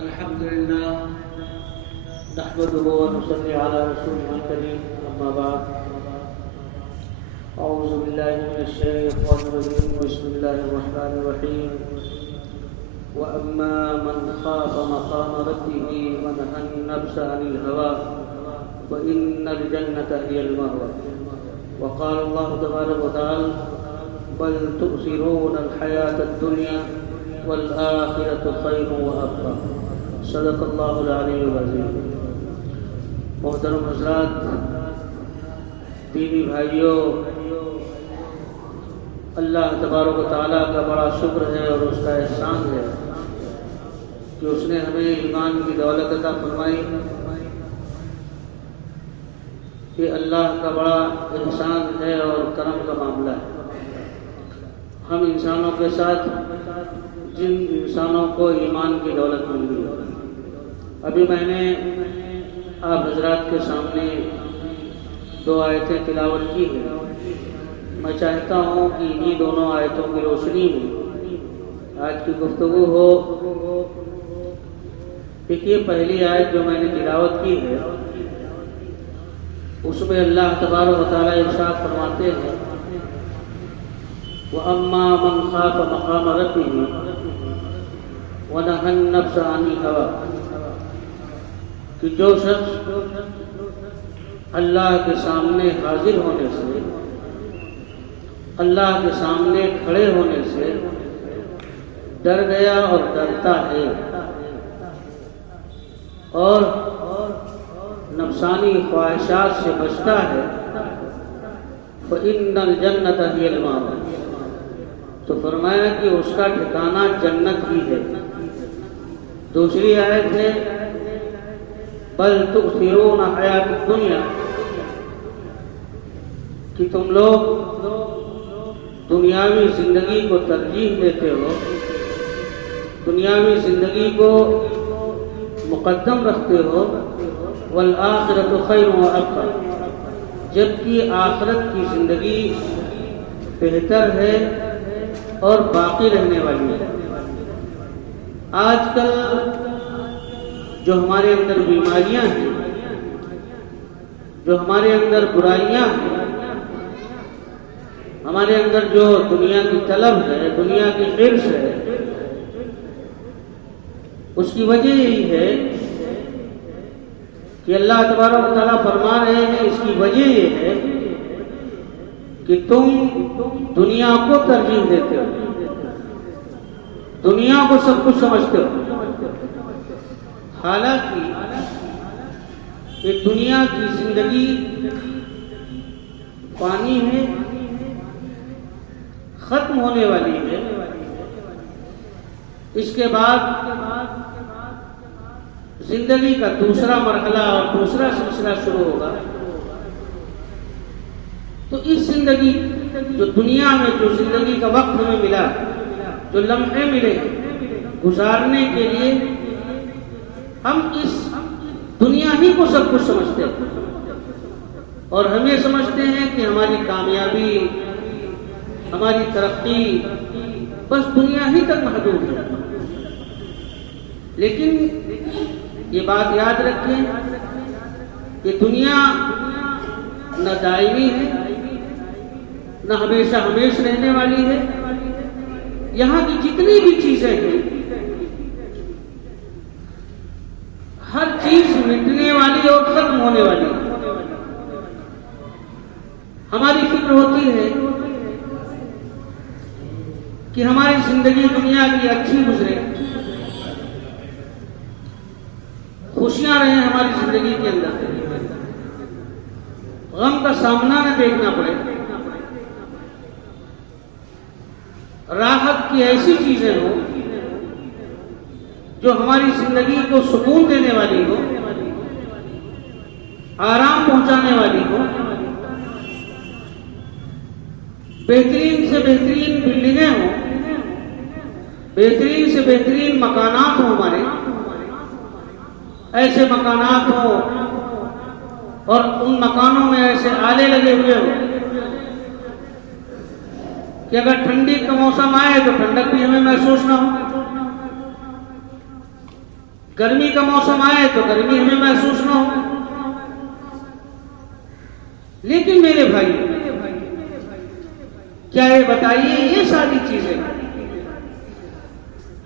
الحمد لله نحمده ونصلي على رسوله الكريم أما بعد أعوذ بالله من الشيطان الرجيم بسم الله الرحمن الرحيم وأما من خاف مقام ربه ونهى النفس عن الهوى فإن الجنة هي المأوى وقال الله تبارك وتعالى بل تؤثرون الحياة الدنيا والآخرة خير وأبقى صدق اللہ العلی العظیم۔ محترم حضرات، دینی بھائیوں، اللہ تبارک و تعالیٰ کا بڑا شکر ہے اور اس کا احسان ہے کہ اس نے ہمیں ایمان کی دولت عطا فرمائی۔ کہ اللہ کا بڑا احسان ہے اور کرم کا معاملہ ہے۔ ہم انسانوں کے ساتھ جن انسانوں کو ایمان کی دولت مل گئی، ابھی میں نے آپ حضرات کے سامنے 2 آیتیں تلاوت کی ہیں۔ میں چاہتا ہوں کہ انہی دونوں آیتوں کی روشنی میں آج کی گفتگو ہو۔ دیکھیے، پہلی آیت جو میں نے تلاوت کی ہے اس میں اللہ تبارک و تعالیٰ ارشاد فرماتے ہیں وَأَمَّا مَنْ خَافَ مَقَامَ رَبِّهِ وَنَهَى النَّفْسَ عَنِ الْهَوَىٰ، کہ جو شخص اللہ کے سامنے حاضر ہونے سے، اللہ کے سامنے کھڑے ہونے سے ڈر گیا اور ڈرتا ہے اور نفسانی خواہشات سے بچتا ہے، فَإِنَّ الْجَنَّةَ هِيَ الْمَأْوَىٰ، تو فرمایا کہ اس کا ٹھکانہ جنت ہی ہے۔ دوسری آیت ہے بل تؤثرون حیات الدنیا، کہ تم لوگ دنیاوی زندگی کو ترجیح دیتے ہو، دنیاوی زندگی کو مقدم رکھتے ہو، والآخرۃ خیر وابقیٰ، جبکہ آخرت کی زندگی بہتر ہے اور باقی رہنے والی ہے۔ آج کل جو ہمارے اندر بیماریاں ہیں، جو ہمارے اندر برائیاں ہیں، ہمارے اندر جو دنیا کی طلب ہے، دنیا کی حرص ہے، اس کی وجہ یہی ہے کہ اللہ تبارک و تعالیٰ فرما رہے ہیں اس کی وجہ یہ ہے کہ تم دنیا کو ترجیح دیتے ہو، دنیا کو سب کچھ سمجھتے ہو، حالانکہ یہ دنیا کی زندگی پانی ہے، ختم ہونے والی ہے۔ اس کے بعد زندگی کا دوسرا مرحلہ اور دوسرا سلسلہ شروع ہوگا۔ تو اس زندگی جو دنیا میں جو زندگی کا وقت ہمیں ملا، جو لمحے ملے گزارنے کے لیے، ہم اس دنیا ہی کو سب کچھ سمجھتے ہیں اور ہمیں سمجھتے ہیں کہ ہماری کامیابی، ہماری ترقی بس دنیا ہی تک محدود ہے۔ لیکن یہ بات یاد رکھیں کہ دنیا نہ دائمی ہے، نہ ہمیشہ ہمیش رہنے والی ہے۔ یہاں کی جتنی بھی چیزیں ہیں، ہر چیز مٹنے والی اور ختم ہونے والی ہے۔ ہماری فکر ہوتی ہے کہ ہماری زندگی دنیا کی اچھی گزرے، خوشیاں رہیں ہماری زندگی کے اندر، غم کا سامنا نہ دیکھنا پڑے، راحت کی ایسی چیزیں ہوں جو ہماری زندگی کو سکون دینے والی ہو، آرام پہنچانے والی ہو، بہترین سے بہترین بلڈنگیں ہوں، بہترین سے بہترین مکانات ہوں، ہمارے ایسے مکانات ہوں اور ان مکانوں میں ایسے آلے لگے ہوئے ہوں کہ اگر ٹھنڈی کا موسم آئے تو ٹھنڈک بھی ہمیں محسوس نہ ہو، گرمی کا موسم آئے تو گرمی ہمیں محسوس نہ ہو. لیکن میرے بھائی کیا یہ بتائیے یہ ساری چیزیں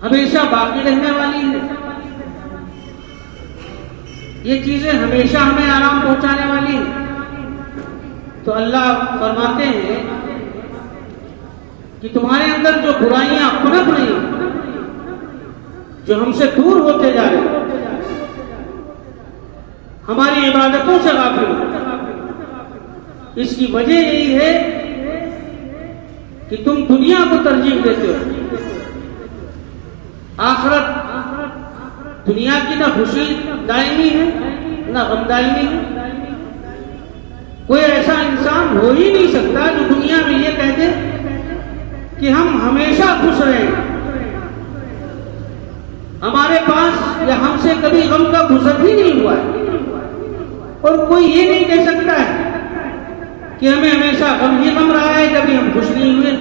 ہمیشہ باقی رہنے والی ہیں؟ یہ چیزیں ہمیشہ ہمیں آرام پہنچانے والی ہیں؟ تو اللہ فرماتے ہیں کہ تمہارے اندر جو برائیاں پنپ رہی ہیں، جو ہم سے دور ہوتے جا رہے ہیں، ہماری عبادتوں سے غافل ہو، اس کی وجہ یہی ہے کہ تم دنیا کو ترجیح دیتے ہو. آخرت دنیا کی نہ خوشی دائمی ہے نہ غم دائمی ہے. کوئی ایسا انسان ہو ہی نہیں سکتا جو دنیا میں یہ کہہ دے کہ ہم ہمیشہ خوش رہیں. ہمارے پاس یا ہم سے کبھی غم کا گزر بھی نہیں ہوا ہے، اور کوئی یہ نہیں کہہ سکتا ہے کہ ہمیں ہمیشہ غم ہی غم رہا ہے کبھی ہم خوش نہیں ہوئے.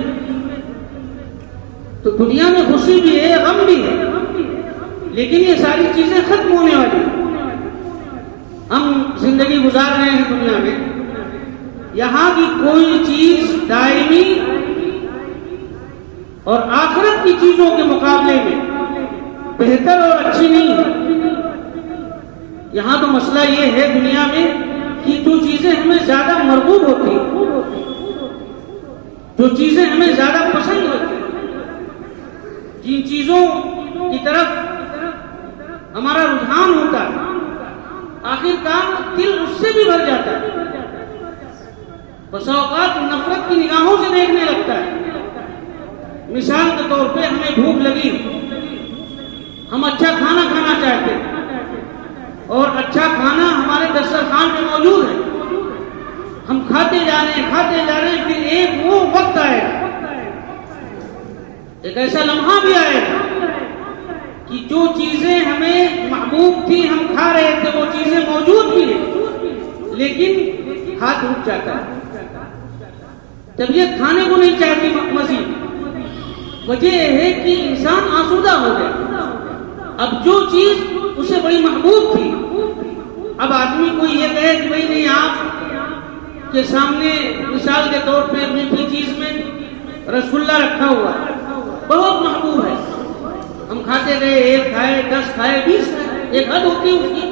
تو دنیا میں خوشی بھی ہے غم بھی ہے، لیکن یہ ساری چیزیں ختم ہونے والی ہیں. ہم زندگی گزار رہے ہیں دنیا میں، یہاں کی کوئی چیز دائمی اور آخرت کی چیزوں کے مقابلے میں بہتر اور اچھی نہیں ہے. یہاں تو مسئلہ یہ ہے دنیا میں کہ جو چیزیں ہمیں زیادہ مرغوب ہوتی ہیں، جو چیزیں ہمیں زیادہ پسند ہوتی ہیں، جن چیزوں کی طرف ہمارا رجحان ہوتا ہے، آخر کار دل اس سے بھی بھر جاتا ہے. بسا اوقات نفرت کی نگاہوں سے دیکھنے لگتا ہے. مثال کے طور پہ ہمیں بھوک لگی، ہم اچھا کھانا کھانا چاہتے ہیں، اور اچھا کھانا ہمارے دسترخوان پہ موجود ہے. ہم کھاتے جا رہے ہیں، پھر ایک وہ وقت آئے گا، ایک ایسا لمحہ بھی آئے گا کہ جو چیزیں ہمیں محبوب تھی ہم کھا رہے تھے، وہ چیزیں موجود بھی ہیں، لیکن ہاتھ رک جاتا ہے. طبیعت کھانے کو نہیں چاہتی مزید. وجہ یہ ہے کہ انسان آسودہ ہو گیا. اب جو چیز اسے بڑی محبوب تھی، اب آدمی کو یہ کہے کہ بھائی نہیں، آپ کے سامنے مثال کے طور پہ میٹھی چیز میں رسگلہ رکھا ہوا ہے، بہت محبوب ہے، ہم کھاتے گئے، 1 کھائے، 10 کھائے، 20 کھائے، ایک حد ہوتی ہے اس کی.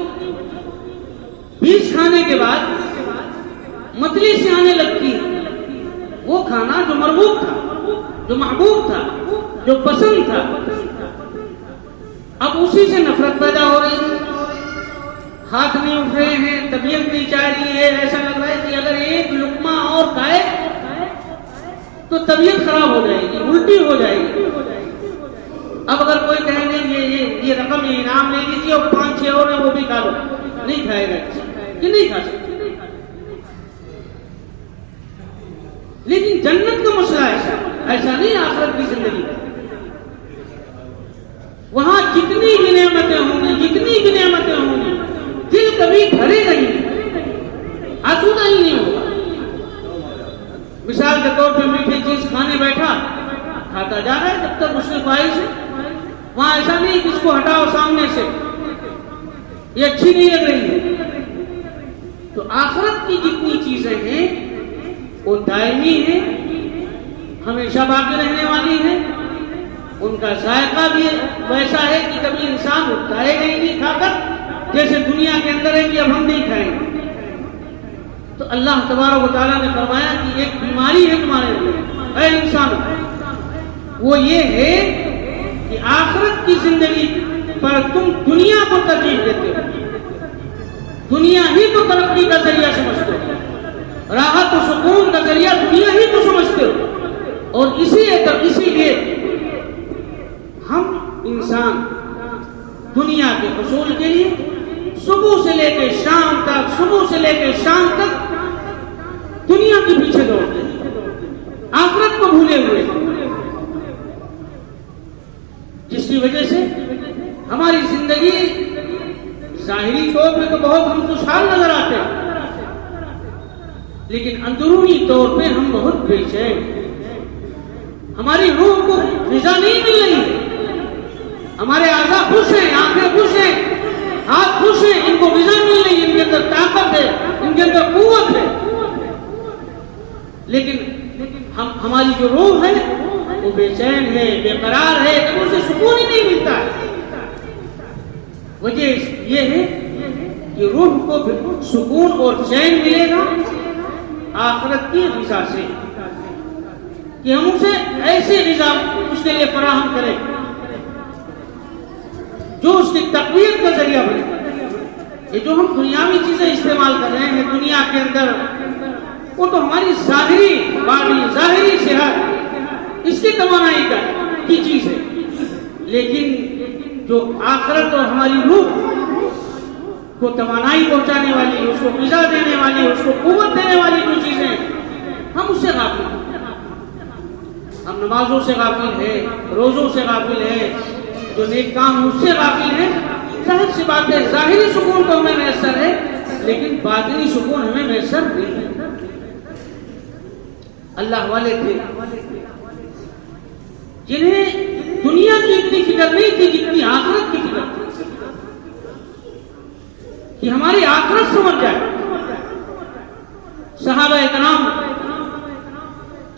20 کھانے کے بعد متلی سے آنے لگتی ہے. وہ کھانا جو مرغوب تھا، جو محبوب تھا، جو پسند تھا، اب اسی سے نفرت پیدا ہو رہی ہے. ہاتھ نہیں اٹھ رہے ہیں، طبیعت نہیں چاہ رہی ہے، ایسا لگ رہا ہے کہ اگر ایک لقمہ اور کھائے تو طبیعت خراب ہو جائے گی، الٹی ہو جائے گی. اب اگر کوئی کہیں گے یہ رقم یہ انعام لے لیجیے اور 5-6 اور ہیں وہ بھی کھا لو، نہیں کھائے گا کہ نہیں کھا سکتے. لیکن جنت کا مسئلہ ایسا نہیں. آخرت کی زندگی وہاں جتنی بھی نعمتیں ہوں گی، دل کبھی بھرے نہیں، آسودہ ہی نہیں ہوگا. مثال کے طور پہ میٹھی چیز کھانے بیٹھا، کھاتا جا رہا ہے جب تک اس کی خواہش ہے. وہاں ایسا نہیں کہ اس کو ہٹاؤ سامنے سے، یہ اچھی نہیں لگ رہی ہے. تو آخرت کی جتنی چیزیں ہیں وہ دائمی ہیں، ہمیشہ باقی رہنے والی ہیں. ان کا ذائقہ بھی ویسا ہے کہ کبھی انسان اٹھائے گا ہی نہیں کھا کر، جیسے دنیا کے اندر ہے کہ اب ہم نہیں کھائیں گے. تو اللہ تبارک و تعالیٰ نے فرمایا کہ ایک بیماری ہے تمہارے لیے اے انسان، وہ یہ ہے کہ آخرت کی زندگی پر تم دنیا کو ترجیح دیتے ہو، دنیا ہی کو ترقی کا ذریعہ سمجھتے ہو، راحت و سکون کا ذریعہ دنیا ہی کو سمجھتے ہو. اور اسی لیے ہم انسان دنیا کے حصول کے لیے صبح سے لے کے شام تک دنیا کے پیچھے دوڑتے ہیں، آخرت کو بھولے ہوئے، جس کی وجہ سے ہماری زندگی ظاہری طور پہ تو بہت ہم خوشحال نظر آتے ہیں، لیکن اندرونی طور پہ ہم بہت بے چین، ہماری روح کو غذا نہیں مل رہی، ہمارے اعضاء خوش ہیں، آنکھیں خوش ہیں، جوش ہے، ان کو غذا مل رہی ہے، ان کے اندر طاقت ہے، ان کے اندر قوت ہے، لیکن ہماری جو روح ہے وہ بے چین ہے، بے قرار ہے، تو اسے سکون ہی نہیں ملتا ہے۔ وجہ یہ ہے کہ روح کو سکون اور چین ملے گا آخرت کی غذا سے، کہ ہم اسے ایسی غذا اس کے لیے فراہم کریں جو اس کی تقویت کا ذریعہ بنے۔ یہ جو ہم دنیاوی چیزیں استعمال کر رہے ہیں دنیا کے اندر، وہ تو ہماری ظاہری باڈی، ظاہری صحت، اس کی توانائی کی چیز ہے، لیکن جو آخرت اور ہماری روح کو توانائی پہنچانے والی، اس کو غذا دینے والی، اس کو قوت دینے والی جو چیزیں ہم اس سے غافل ہیں۔ ہم نمازوں سے غافل ہیں، روزوں سے غافل ہیں، جو نیک کام اس سے غافل ہیں۔ ظاہر سی بات ہے، ظاہری سکون تو ہمیں میسر ہے، لیکن باطنی سکون ہمیں میسر نہیں ہے۔ اللہ والے تھے جنہیں دنیا کی اتنی فکر نہیں تھی جتنی آخرت کی فکر تھی، کہ ہماری آخرت سمجھ جائے۔ صحابہ کرام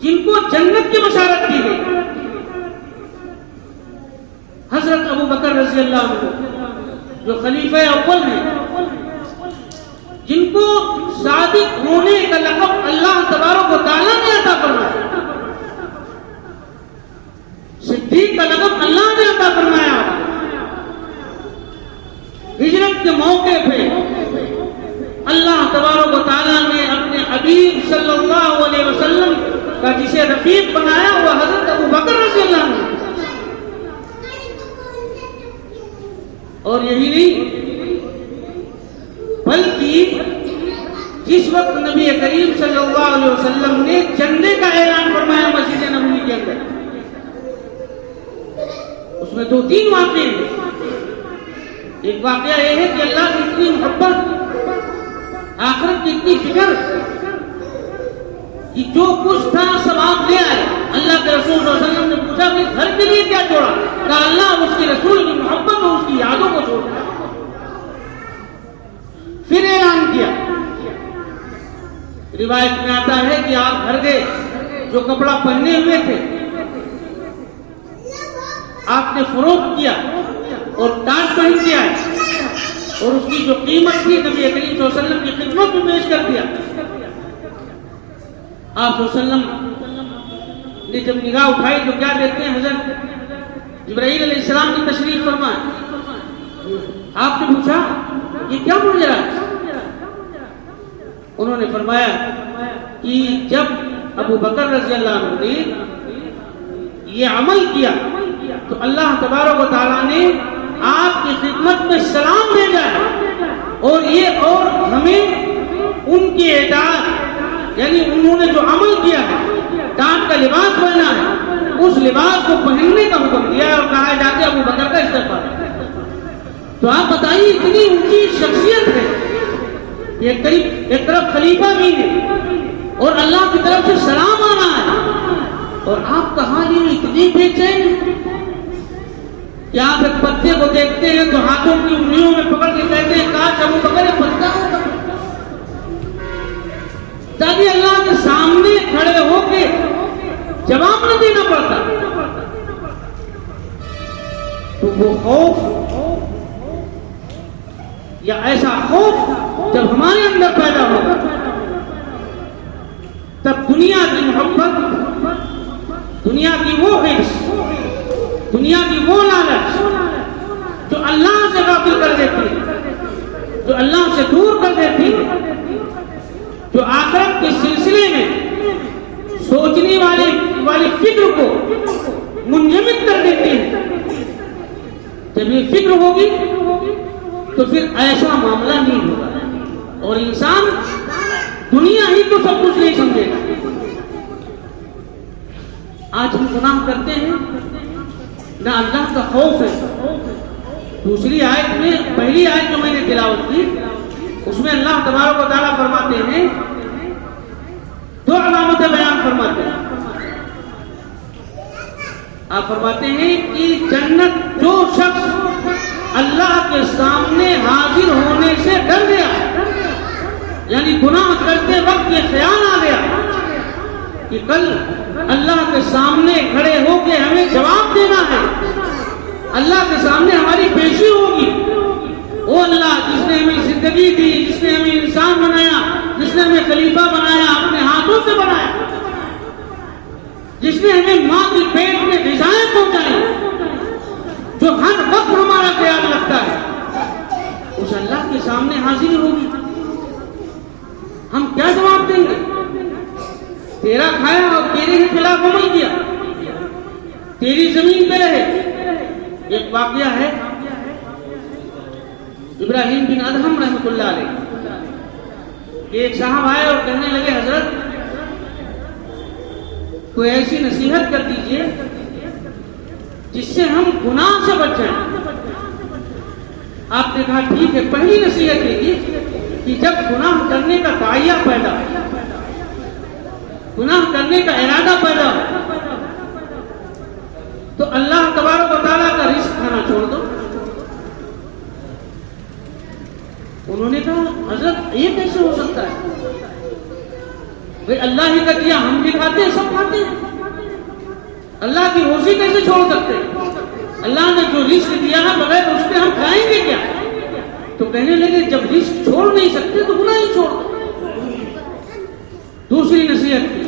جن کو جنت کی بشارت دی گئی، حضرت ابو بکر رضی اللہ عنہ جو خلیفہ اول ہیں، جن کو صادق ہونے کا لقب اللہ تبارک و تعالیٰ نے عطا فرمایا، صدیق کا لقب اللہ نے عطا فرمایا، ہجرت کے موقع پہ اللہ تبارک و تعالیٰ نے اپنے حبیب صلی اللہ علیہ وسلم کا جسے رفیق بنایا وہ حضرت ابو بکر رضی اللہ عنہ۔ اور یہی نہیں، بلکہ جس وقت نبی کریم صلی اللہ علیہ وسلم نے جننے کا اعلان فرمایا مسجد نبوی کے اندر، اس میں 2-3 واقعے ہیں۔ ایک واقعہ یہ ہے کہ اللہ کی اتنی محبت، آخرت کی اتنی فکر کہ جو کچھ تھا سب آپ لے آئے۔ اللہ کے رسول صلی اللہ علیہ وسلم نے پوچھا کہ گھر کے لیے کیا چھوڑا؟ کہا اللہ اس کے رسول کی محبت اور اس کی یادوں کو چھوڑ دیا۔ پھر اعلان کیا، روایت میں آتا ہے کہ آپ گھر گئے، جو کپڑا پہنے ہوئے تھے آپ نے فروخت کیا اور تاج پہن کے آئے، اور اس کی جو قیمت تھی نبی کریم صلی اللہ علیہ وسلم کی خدمت میں پیش کر دیا۔ آپ صلی اللہ علیہ وسلم نے جب نگاہ اٹھائی تو کیا دیکھتے ہیں؟ حضرت جبرائیل علیہ السلام کی تشریف فرما ہے۔ آپ نے پوچھا یہ کیا ماجرا ہے؟ انہوں نے فرمایا کہ جب ابو بکر رضی اللہ عنہ نے یہ عمل کیا تو اللہ تبارک و تعالیٰ نے آپ کی خدمت میں سلام بھیجا ہے، اور ہمیں ان کی اطاعت، یعنی انہوں نے جو عمل کیا ہے، ڈانٹ کا لباس پہنا ہے، اس لباس کو پہننے کا حکم دیا اور کہا جاتے ابو بکر کا استغفار۔ تو آپ بتائیے اتنی اونچی شخصیت ہے، ایک طرف خلیفہ بھی ہے اور اللہ کی طرف سے سلام آنا ہے، اور آپ کہاں یہ اتنی بے چین کہ آپ ایک پتے کو دیکھتے ہیں تو ہاتھوں کی انگلیوں میں پکڑ کے کہتے ہیں کاش ابو بکر یہ پتا ہوتا، تاکہ اللہ کے سامنے کھڑے ہو کے جواب نہ دینا پڑتا۔ تو وہ خوف یا ایسا خوف جب ہمارے اندر پیدا ہوگا تب دنیا کی محبت، دنیا کی وہ حرص، دنیا کی وہ لالچ جو اللہ سے غافل کر دیتی ہے، جو اللہ سے دور کر دیتی ہے، جو آخرت کے سلسلے میں سوچنے والی فکر کو منجمد کر دیتی ہے، جب یہ فکر ہوگی تو پھر ایسا معاملہ نہیں ہوگا اور انسان دنیا ہی کو سب کچھ نہیں سمجھے گا۔ آج ہم گناہ کرتے ہیں، نہ اللہ کا خوف ہے۔ دوسری آیت میں، پہلی آیت جو میں نے تلاوت کی، اس میں اللہ تبارک و تعالیٰ فرماتے ہیں، دو علامتیں بیان فرماتے ہیں۔ آپ فرماتے ہیں کہ جنت جو شخص اللہ کے سامنے حاضر ہونے سے ڈر گیا، یعنی گناہ کرتے وقت یہ خیال آ گیا کہ کل اللہ کے سامنے کھڑے ہو کے ہمیں جواب دینا ہے، اللہ کے سامنے ہماری پیشی ہوگی۔ وہ اللہ جس نے ہمیں زندگی دی، جس نے ہمیں انسان بنایا، جس نے ہمیں خلیفہ بنایا، اپنے ہاتھوں سے بنایا، جس نے ہمیں ماں کے پیٹ میں غذائیں پہنچائی، جو ہر وقت ہمارا خیال رکھتا ہے، اس اللہ کے سامنے حاضری ہوگی۔ ہم کیا جواب دیں گے؟ تیرا کھایا اور تیرے کے خلاف عمل کیا، تیری زمین پہ رہے۔ ایک واقعہ ہے ابراہیم بن ادہم رحمۃ اللہ علیہ کہ ایک صاحب آئے اور کہنے لگے حضرت کوئی ایسی نصیحت کر دیجئے جس سے ہم گناہ سے بچ جائیں۔ آپ نے کہا ٹھیک ہے، پہلی نصیحت یہ کہ جب گناہ کرنے کا داعیہ پیدا ہو، گناہ کرنے کا ارادہ پیدا ہو، تو اللہ تبارک و تعالیٰ کا رزق کھانا چھوڑ دو۔ انہوں نے کہا حضرت یہ کیسے ہو سکتا ہے؟ بھئی اللہ ہی کا دیا، ہم بھی کھاتے ہیں، سب کھاتے ہیں، اللہ کی روزی کیسے چھوڑ سکتے ہیں؟ اللہ نے جو رزق دیا ہے بغیر اس کے ہم کھائیں گے کیا؟ تو کہنے لگے جب رزق چھوڑ نہیں سکتے تو گناہ ہی چھوڑ دو۔ دوسری نصیحت کی،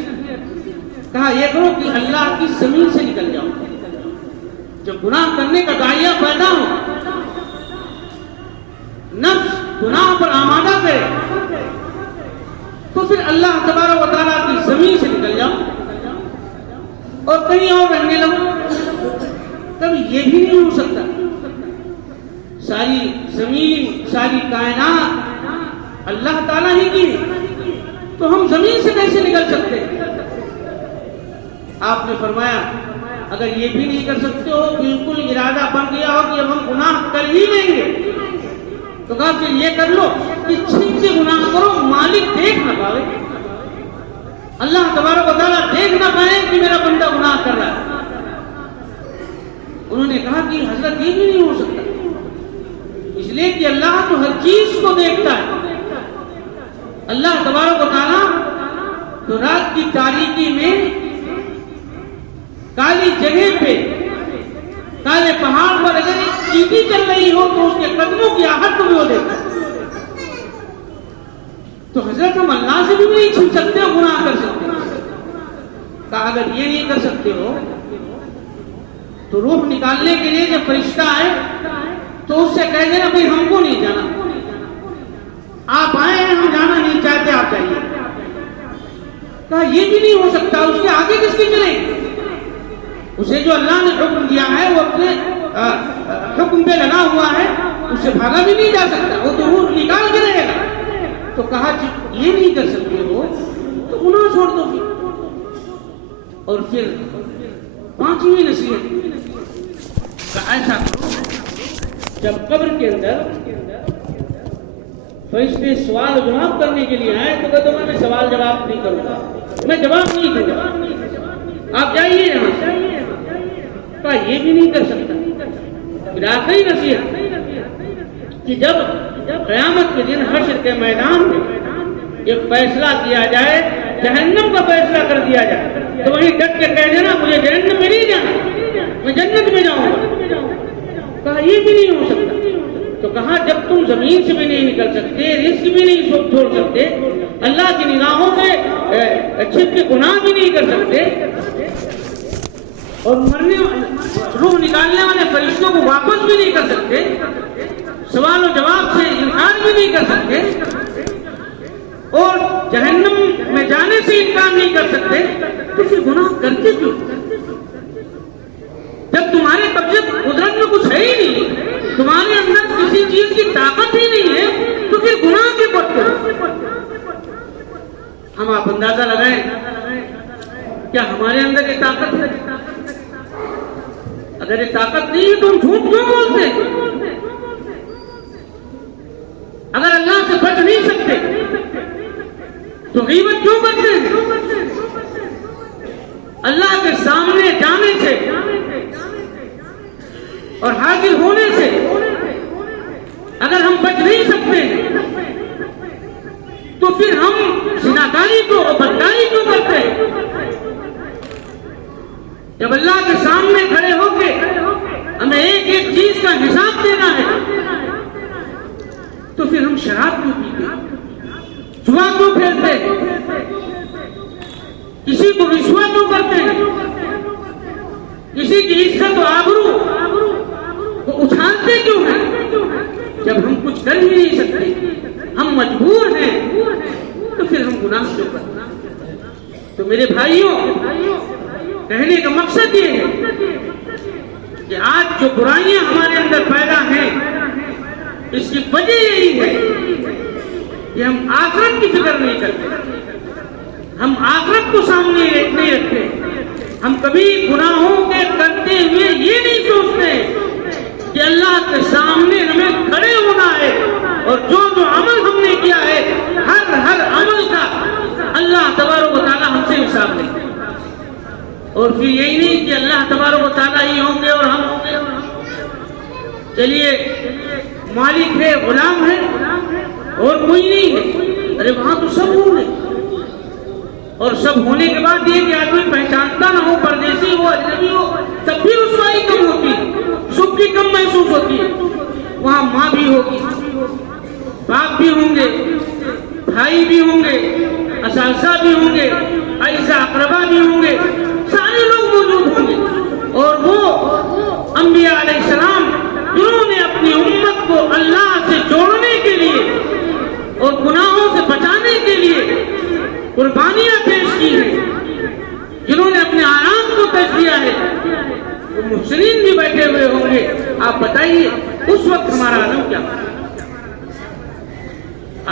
کہا یہ کرو کہ اللہ کی زمین سے نکل جاؤ۔ جب گناہ کرنے کا داعیہ پیدا ہو، نفس گناہ پر آمادہ کرے، تو پھر اللہ تبارک و تعالیٰ کی زمین سے نکل جاؤ اور کہیں اور رہنے لگو۔ کبھی یہ بھی نہیں ہو سکتا۔ ساری زمین، ساری کائنات اللہ تعالیٰ ہی کی، تو ہم زمین سے کیسے نکل سکتے؟ آپ نے فرمایا اگر یہ بھی نہیں کر سکتے ہو، بالکل ارادہ بن گیا ہو کہ اب ہم گناہ کر ہی لیں گے، تو کہا پھر یہ کر لو کہ چھپ کے گناہ کرو، مالک دیکھ نہ پاوے، اللہ تبارک و تعالیٰ دیکھ نہ پائے کہ میرا بندہ گناہ کر رہا ہے۔ انہوں نے کہا کہ حضرت یہ بھی نہیں ہو سکتا، اس لیے کہ اللہ تو ہر چیز کو دیکھتا ہے۔ اللہ تبارک و تعالیٰ تو رات کی تاریکی میں کالی جگہ پہ، کالے پہاڑ پر اگر ایک چیٹی چل رہی ہو تو اس کے قدموں کی آہٹ کو بھی وہ دیکھتا ہے۔ تو حضرت ہم اللہ سے بھی نہیں چھپ سکتے اور گناہ کر سکتے۔ کہا اگر یہ نہیں کر سکتے ہو تو روح نکالنے کے لیے جب فرشتہ آئے تو اس سے کہہ دینا بھئی ہم کو نہیں جانا، آپ آئے ہیں، ہم جانا نہیں چاہتے، آپ جائیے۔ کہا یہ بھی نہیں ہو سکتا، اس کے آگے کس کی چلیں؟ اسے جو اللہ نے حکم دیا ہے وہ اپنے حکم پہ لگا ہوا ہے، اس سے بھاگا بھی نہیں جا سکتا، وہ تو روح نکال کے رہے گا۔ تو کہا یہ نہیں کر سکتے ہو تو گناہ چھوڑ دو۔ اور پھر پانچویں نصیحت، ایسا کرو جب قبر کے اندر فرشتے سوال و جواب کرنے کے لیے آئے تو کہتے میں سوال جواب نہیں کروں گا، میں جواب نہیں دوں گا، آپ جائیے یہاں سے۔ کہا یہ بھی نہیں کر سکتا۔ پھر آخری نصیحت کہ جب قیامت کے دن حشر کے میدان میں ایک فیصلہ کیا جائے، جہنم کا فیصلہ کر دیا جائے، تو وہیں ڈٹ کے کہہ دینا مجھے جہنم میں نہیں جانا، میں جنت میں جاؤں گا۔ کہا یہ بھی نہیں ہو سکتا۔ تو کہا جب تم زمین سے بھی نہیں نکل سکتے، رزق بھی نہیں چھوڑ سکتے، اللہ کی نگاہوں سے چھپ کے گناہ بھی نہیں کر سکتے، اور روح نکالنے والے فرشتوں کو واپس بھی نہیں کر سکتے، سوال و جواب سے انکار بھی نہیں کر سکتے، اور جہنم میں جانے سے انکار نہیں کر سکتے، تو پھر گناہ کرتے کیوں؟ جب تمہارے قبضے قدرت میں کچھ ہے ہی نہیں، تمہارے اندر کسی چیز کی طاقت ہی نہیں ہے، تو پھر گناہ کیوں کرتے ہو؟ ہم آپ اندازہ لگائیں کیا ہمارے اندر یہ طاقت ہے؟ اگر یہ طاقت نہیں ہے تو ہم جھوٹ کیوں بولتے ہیں؟ اگر اللہ سے بچ نہیں سکتے تو غیبت کیوں کرتے ہیں؟ اللہ کے سامنے جانے سے اور حاضر ہونے سے اگر ہم بچ نہیں سکتے ہیں تو پھر ہم زناکاری کو اور بدکاری کیوں کرتے ہیں؟ جب اللہ کے سامنے کھڑے ہو کے ہمیں ایک ایک چیز کا حساب دینا ہے تو پھر ہم شراب کیوں پیتے، جوا کیوں کھیلتے ہیں، کسی کو رشوہ کیوں کرتے ہیں، کسی کی عزت و آبرو کو اچھالتے کیوں ہیں؟ جب ہم کچھ کر ہی نہیں سکتے، ہم مجبور ہیں، تو پھر ہم گناہ کیوں کرتے ہیں؟ تو میرے بھائیوں، کہنے کا مقصد یہ ہے کہ آج جو برائیاں ہمارے اندر پیدا ہیں اس کی وجہ یہی ہے کہ ہم آخرت کی فکر نہیں کرتے، ہم آخرت کو سامنے نہیں رکھتے، ہم کبھی گناہوں کے کرتے ہوئے یہ نہیں سوچتے کہ اللہ کے سامنے ہمیں کھڑے ہونا ہے اور جو جو عمل ہم نے کیا ہے ہر عمل کا اللہ تبارک و تعالی ہم سے حساب لے، اور پھر یہی نہیں کہ اللہ تبارک و تعالیٰ ہی ہوں گے اور ہم ہوں گے، چلیے مالک ہے، غلام ہے اور کوئی نہیں ہے، ارے وہاں تو سب ہوں گے، اور سب ہونے کے بعد یہ کہ آدمی پہچانتا نہ ہو، پردیسی ہو، اجنبی ہو، تب بھی رسوائی کم ہوتی ہے، سکھ بھی کم محسوس ہوتی ہے، وہاں ماں بھی ہوگی، باپ بھی ہوں گے، بھائی بھی ہوں گے، اساتذہ بھی ہوں گے، اعزا اقربا بھی ہوں گے، سارے لوگ موجود ہوں گے، اور وہ انبیاء علیہ السلام جنہوں نے اپنی امت کو اللہ سے جوڑنے کے لیے اور گناہوں سے بچانے کے لیے قربانیاں پیش کی ہیں، جنہوں نے اپنے آرام کو ترجیح دیا ہے، وہ محسنین بھی بیٹھے ہوئے ہوں گے۔ آپ بتائیے اس وقت ہمارا عالم کیا؟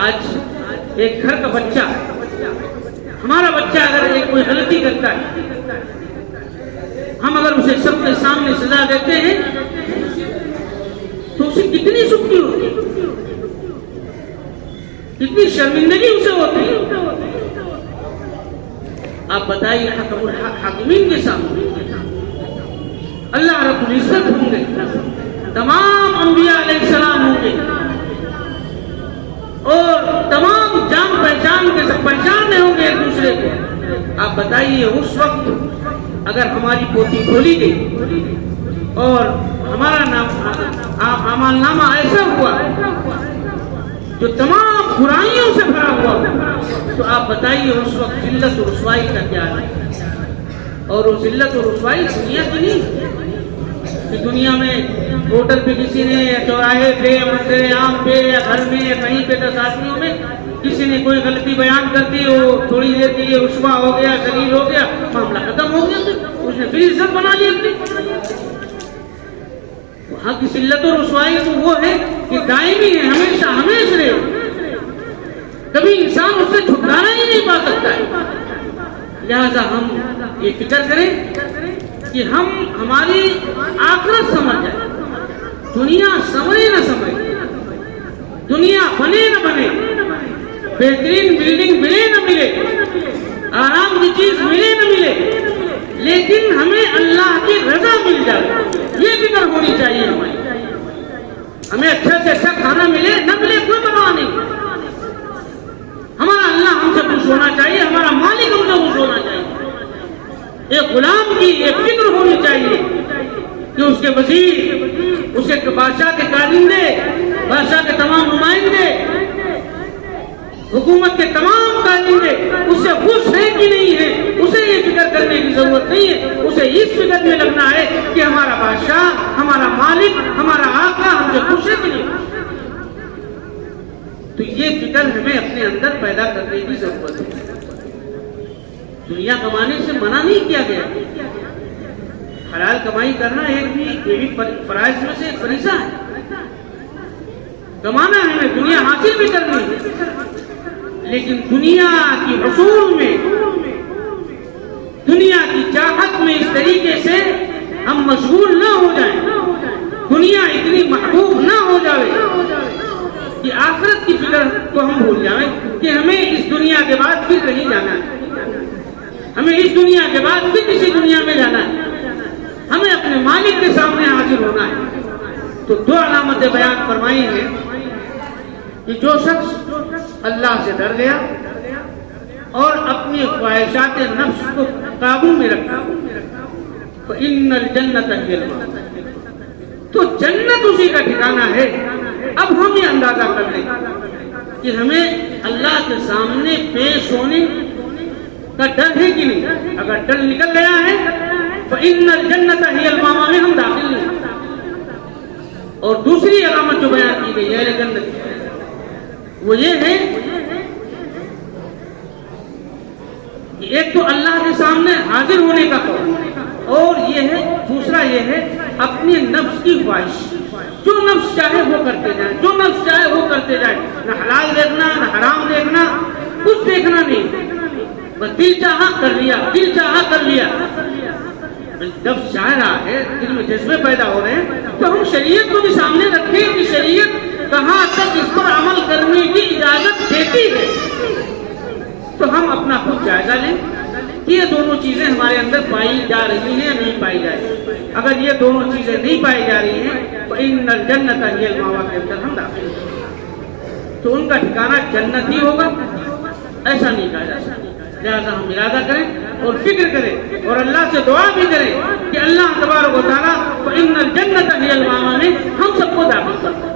آج ایک گھر کا بچہ، ہمارا بچہ اگر ایک کوئی غلطی کرتا ہے، ہم اگر اسے سب کے سامنے سزا دیتے ہیں تو اسے کتنی سختی ہوتی، کتنی شرمندگی اسے ہوتی ہے۔ آپ بتائیے حکم الحاکمین کے سامنے اللہ رب العزت ہوں گے، تمام انبیاء علیہ السلام ہوں گے، اور تمام جان پہچان کے سب پہچان رہے ہوں گے ایک دوسرے کو۔ آپ بتائیے اس وقت اگر ہماری پوتھی کھولی گئی اور ہمارا اعمال نامہ ایسا ہوا جو تمام برائیوں سے بھرا ہوا، تو آپ بتائیے اس وقت ذلت و رسوائی کا کیا ہے؟ اور وہ ذلت و رسوائی دنیا کی نہیں کہ دنیا میں ہوٹل پہ کسی نے یا چوراہے پہ یا منظر عام پہ یا گھر میں یا کہیں پہ 10 آدمیوں میں کسی نے کوئی غلطی بیان کر دی، وہ تھوڑی دیر کے لیے رسوا ہو گیا، ذلیل ہو گیا، معاملہ ختم ہو گیا، اس نے پھر عزت بنا لی اپنی۔ وہاں کی ذلت و رسوائی تو وہ ہے کہ دائمی ہے، ہمیشہ ہمیشہ رہے، کبھی انسان اس سے چھٹکارا ہی نہیں پا سکتا ہے۔ لہذا ہم یہ فکر کریں کہ ہم ہماری آخرت سمجھ جائیں، دنیا سمجھے نہ سمجھے، دنیا بنے نہ بنے، بہترین بلڈنگ ملے نہ ملے، آرام کی چیز ملے نہ ملے، لیکن ہمیں اللہ کی رضا مل جائے، یہ فکر ہونی چاہیے ہماری۔ ہمیں اچھا سے اچھا کھانا ملے نہ ملے کوئی پرواہ نہیں، ہمارا اللہ ہم سے خوش ہونا چاہیے، ہمارا مالک ہم سے خوش ہونا چاہیے۔ ایک غلام کی ایک فکر ہونی چاہیے کہ اس کے وزیر، اس کے بادشاہ کے کارندے، بادشاہ کے تمام نمائندے، حکومت کے تمام کارندے اس سے خوش ہیں کہ نہیں ہیں، اسے یہ فکر کرنے کی ضرورت نہیں ہے، اسے اس فکر میں لگنا ہے کہ ہمارا بادشاہ، ہمارا مالک، ہمارا آقا ہم سے خوش ہے کہ نہیں۔ تو یہ فکر ہمیں اپنے اندر پیدا کرنے کی ضرورت ہے۔ دنیا کمانے سے منع نہیں کیا گیا، حلال کمائی کرنا ایک بھی فرائض میں سے ایک فریضہ ہے، کمانا ہے، ہمیں دنیا حاصل بھی کرنی ہے، لیکن دنیا کی حصول میں، دنیا کی چاہت میں اس طریقے سے ہم مشغول نہ ہو جائیں، دنیا اتنی محبوب نہ ہو جائے کہ آخرت کی فکر کو ہم بھول جائیں کہ ہمیں اس دنیا کے بعد پھر کہیں جانا ہے، ہمیں اس دنیا کے بعد پھر کسی دنیا میں جانا ہے، ہمیں اپنے مالک کے سامنے حاضر ہونا ہے۔ تو دو علامتیں بیان فرمائی ہیں کہ جو شخص اللہ سے ڈر گیا اور اپنی خواہشات نفس کو قابو میں رکھا فإن الجنت هي المأوى، تو جنت اسی کا ٹھکانہ ہے۔ اب ہم یہ اندازہ کر لیں کہ ہمیں اللہ کے سامنے پیش ہونے کا ڈر ہے کہ نہیں؟ اگر ڈر نکل گیا ہے فإن الجنت هي المأوى میں ہم داخل نہیں۔ اور دوسری علامت جو بیان کی گئی ہے اہل جنت کی، وہ یہ ہے کہ ایک تو اللہ کے سامنے حاضر ہونے کا خوف، اور یہ ہے دوسرا یہ ہے اپنی نفس کی خواہش، جو نفس چاہے وہ کرتے جائیں، جو نفس چاہے وہ کرتے جائیں، نہ حلال دیکھنا نہ حرام دیکھنا، کچھ دیکھنا نہیں، بس دل چاہا کر لیا، دل چاہا کر لیا۔ جب چاہ رہا ہے دل میں جذبے پیدا ہو رہے ہیں تو ہم شریعت کو بھی سامنے رکھیں کہ شریعت کہاں تک اس پر عمل کرنے کی اجازت دیتی ہے، تو ہم اپنا خود جائزہ لیں کہ یہ دونوں چیزیں ہمارے اندر پائی جا رہی ہیں یا نہیں پائی جا رہی۔ اگر یہ دونوں چیزیں نہیں پائی جا رہی ہیں تو ان الجنت هی المأوى کے اندر ہم داخل ہیں، تو ان کا ٹھکانہ جنت ہی ہوگا، ایسا نہیں کہا جا سکتا۔ لہٰذا ہم ارادہ کریں اور فکر کریں اور اللہ سے دعا بھی کریں کہ اللہ تبارک و تعالیٰ فإن الجنت هی المأوى میں ہم سب کو داخل کریں۔